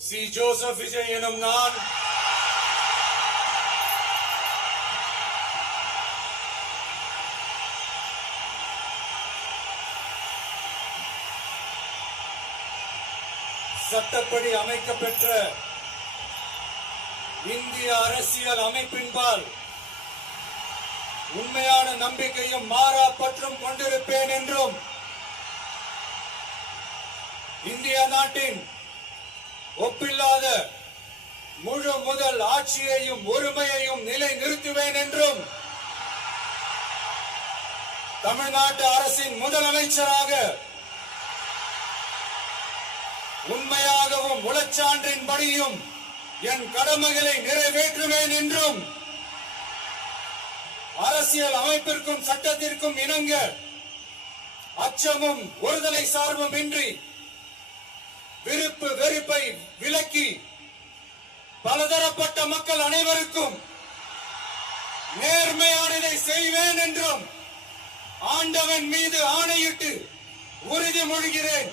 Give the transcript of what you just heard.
C. Joseph Vijay எனும் நான் சட்டப்படி அமைக்கப்பெற்ற இந்திய அரசியல் அமைப்பின்பால் உண்மையான நம்பிக்கையும் மாறா பற்றும் கொண்டிருப்பேன் என்றும் இந்திய நாட்டின் ஒப்பில்லாத முழு முதல் ஆட்சியையும் ஒருமையையும் நிலை நிறுத்துவேன் என்றும் தமிழ்நாட்டு அரசின் முதலமைச்சராக உண்மையாகவும் உளச்சான்றின்படியும் என் கடமைகளை நிறைவேற்றுவேன் என்றும் அரசியல் அமைப்பிற்கும் சட்டத்திற்கும் இணங்க அச்சமும் ஒருதலை சார்பும் இன்றி விருப்பு வெறுப்பை விலக்கி பலதரப்பட்ட மக்கள் அனைவருக்கும் நேர்மையானதை செய்வேன் என்றும் ஆண்டவன் மீது ஆணையிட்டு உறுதிமொழிகிறேன்.